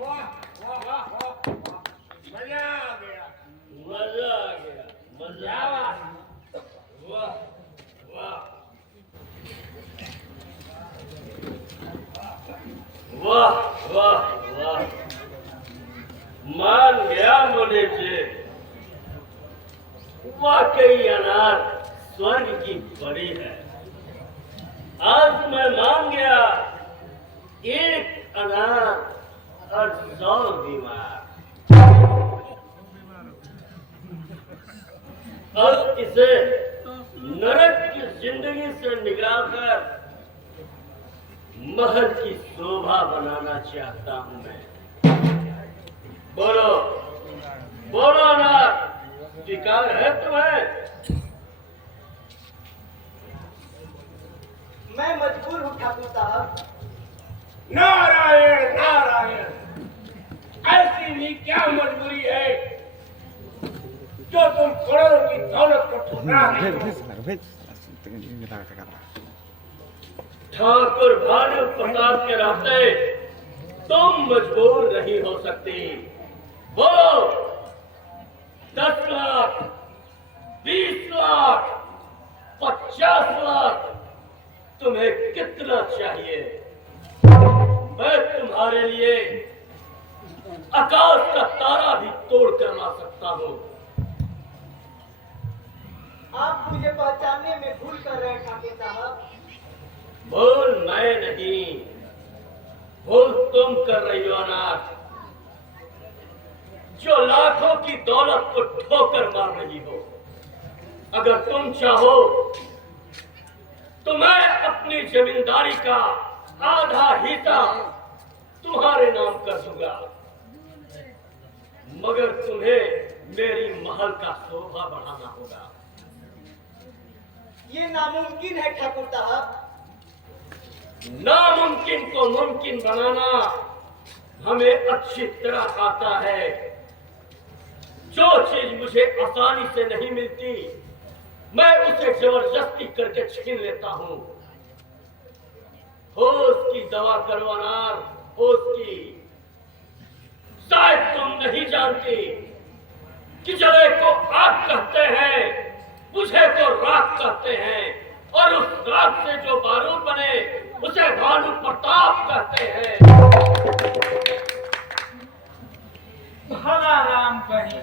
वाह वाह वाह, मजा आ गया, मजा आ गया, मजा आ गया। वाह वाह वाह वाह वाह, मान गया मुने से। वाकई अनार स्वर्ग की परी है। आज मैं मान गया, एक अनार और 100 बीमार। अब इसे नरक की जिंदगी से निकालकर महल की शोभा बनाना चाहता हूं मैं। बोलो बोलो अनार, स्वीकार है तुम्हें? मैं मजबूर हूँ ठाकुर साहब। नारायण नारायण, ऐसी भी क्या मजबूरी है जो तुम करोड़ों की दौलत को ठुकरा रहे हो? ठाकुर भानु प्रताप के रहते तुम मजबूर नहीं हो सकती। बोलो 10 लाख, 20 लाख, 50 लाख, तुम्हें कितना चाहिए? मैं तुम्हारे लिए आकाश का तारा भी तोड़ कर ला सकता हूं। आप मुझे पहचानने में भूल कर रहे हैं ठाकुर साहब। भूल मैं नहीं, भूल तुम कर रही हो अनाथ, जो लाखों की दौलत को ठोकर मार रही हो। अगर तुम चाहो तो मैं अपनी जमींदारी का आधा हिस्सा तुम्हारे नाम कर दूंगा, मगर तुम्हें मेरी महल का शोभा बढ़ाना होगा। ये नामुमकिन है ठाकुर साहब। नामुमकिन को मुमकिन बनाना हमें अच्छी तरह आता है। जो चीज मुझे आसानी से नहीं मिलती, मैं उसे जबरदस्ती करके छीन लेता हूं। होश की दवा करो अनार, होश की। शायद तुम नहीं जानती कि जले को आग कहते हैं, बुझे को राख कहते हैं, और उस राख से जो बारूद बने उसे भानु प्रताप कहते हैं। भला राम कहीं,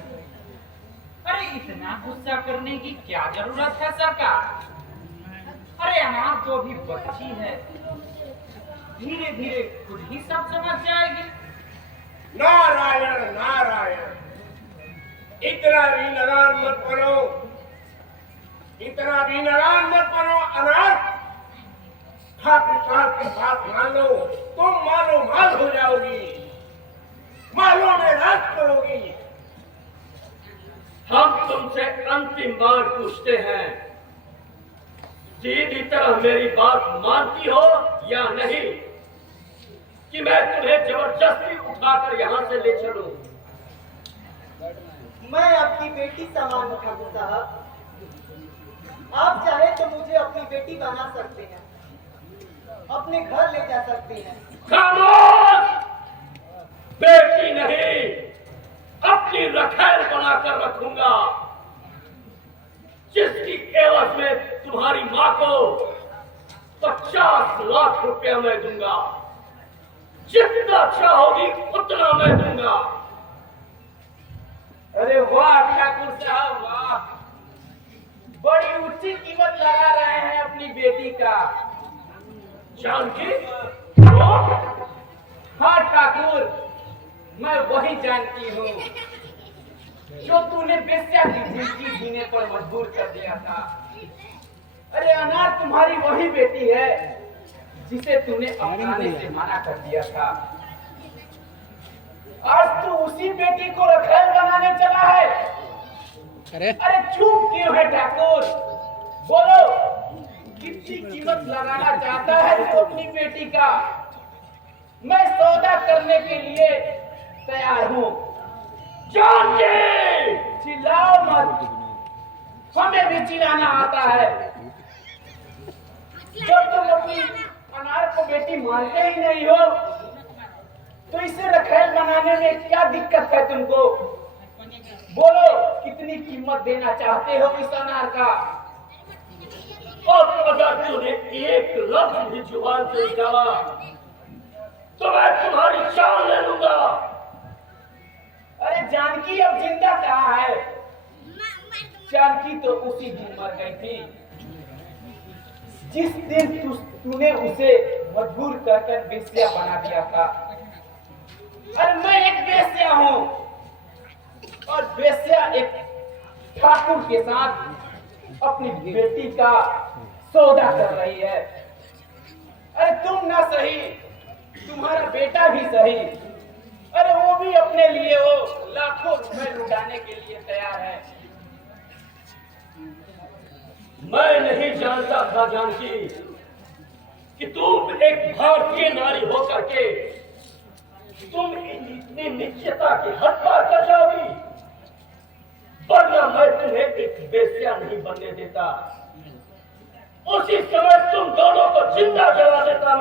अरे इतना गुस्सा करने की क्या जरूरत है सरकार? अरे अनार तो भी बच्ची है, धीरे धीरे खुद ही सब समझ जाएगी। नारायण नारायण, इतना भी नारायण मत करो, इतना भी नारायण मत करो अनाथ। ठाकुर साहब की बात मान लो, तुम मालो माल हो जाओगी, मालों में राज करोगी। हम तुमसे अंतिम बार पूछते हैं, सीधी तरह मेरी बात मानती हो या नहीं, कि मैं तुम्हें जबरदस्ती उठाकर यहाँ से ले चलूं? मैं आपकी बेटी समान हूँ ठाकुर साहब। आप चाहे तो मुझे अपनी बेटी बना सकते हैं, अपने घर ले जा सकते हैं। खामोश! बेटी नहीं, अपनी रखैल बनाकर रखूंगा, जिसकी एवज में तुम्हारी माँ को 50 लाख रुपया मैं दूंगा। जितना चाहोगी उतना मैं दूंगा। अरे वाह ठाकुर साहब वाह, बड़ी ऊंची कीमत लगा रहे हैं अपनी बेटी का। जानकी? हाँ ठाकुर, मैं वही जानती हूँ जो तूने बेस्या की जिंदगी जीने पर मजबूर कर दिया था। अरे अनार तुम्हारी वही बेटी है जिसे तूने अपनाने से मना कर दिया था। आज तू उसी बेटी को रखैल बनाने चला है। अरे चुप क्यों है ठाकुर? बोलो, कितनी कीमत लगाना चाहता है तू अपनी बेटी का? मैं सौदा करने के लिए तैयार हूँ। जानकी! चिल्लाओ मत, हमें भी चिल्लाना आता है। जब तुम अपनी अनार को बेटी मानते ही नहीं हो, तो इसे रखैल बनाने में क्या दिक्कत है तुमको? बोलो कितनी कीमत देना चाहते हो इस अनार का? और अगर तूने एक लफ्ज भी जुबान से निकाला तो मैं तुम्हारी जान ले लूंगा। अरे जानकी अब जिंदा कहाँ है? जानकी तो उसी दिन मर गई थी जिस दिन तूने उसे मजबूर कर बेश्या बना दिया था। अरे मैं एक बेश्या हूँ और बेश्या एक ठाकुर के साथ अपनी बेटी का सौदा कर रही है। अरे तुम ना सही, तुम्हारा बेटा भी सही, अरे वो भी अपने लिए वो लाखों रुपए लुटाने के लिए तैयार है। मैं नहीं जानता था जानकी कि तुम एक भारतीय नारी होकर के तुम इतनी निश्चयता की हद पार कर जाओगी, वरना मैं तुम्हें एक बेश्या नहीं बनने देता। उसी समय तुम दोनों को जिंदा जला देता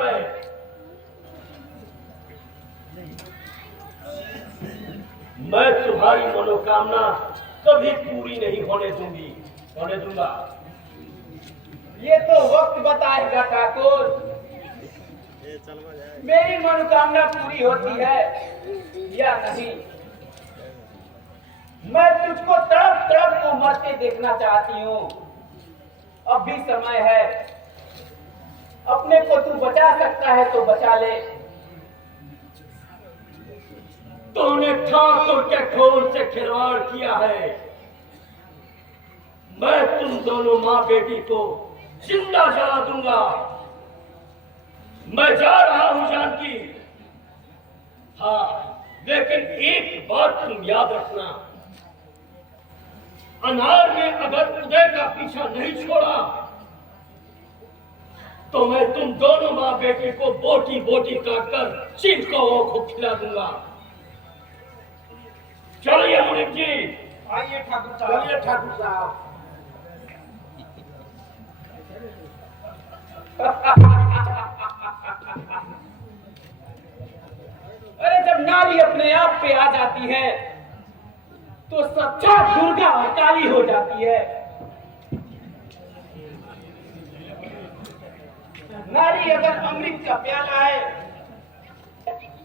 मैं तुम्हारी मनोकामना कभी पूरी नहीं होने दूंगा। ये तो वक्त बताएगा ठाकुर, मेरी मनोकामना पूरी होती है या नहीं। मैं तुझको तड़प तड़प को मरते देखना चाहती हूँ। अब भी समय है, अपने को तू बचा सकता है तो बचा ले। तूने ठाकुर के खून से खिलवाड़ किया है। मैं तुम दोनों माँ बेटी को जिंदा जला दूंगा। मैं जा रहा हूं जानकी। हाँ, लेकिन एक बात तुम याद रखना, अनार में अगर उदय का पीछा नहीं छोड़ा तो मैं तुम दोनों माँ बेटे को बोटी बोटी काटकर चिंकाओं को खिला दूंगा। चलिए मुनीम जी। आइए ठाकुर साहब। चलिए ठाकुर साहब। अरे जब नारी अपने आप पे आ जाती है तो साक्षात दुर्गा और काली हो जाती है। नारी अगर अमृत का प्याला है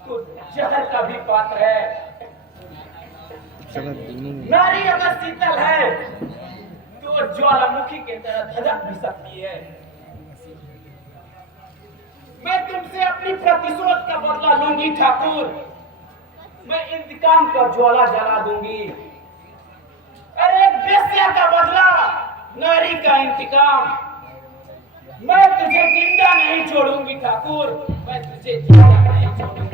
तो जहर का भी पात्र है। नारी अगर शीतल है तो ज्वालामुखी के तरह धधक भी सकती है। मैं तुमसे अपनी प्रतिशोध का बदला लूंगी ठाकुर। मैं इंतकाम का ज्वाला जला दूंगी। अरे बेश्या का बदला, नारी का इंतकाम। मैं तुझे जिंदा नहीं छोड़ूंगी ठाकुर, मैं तुझे जिंदा नहीं छोड़ूंगी।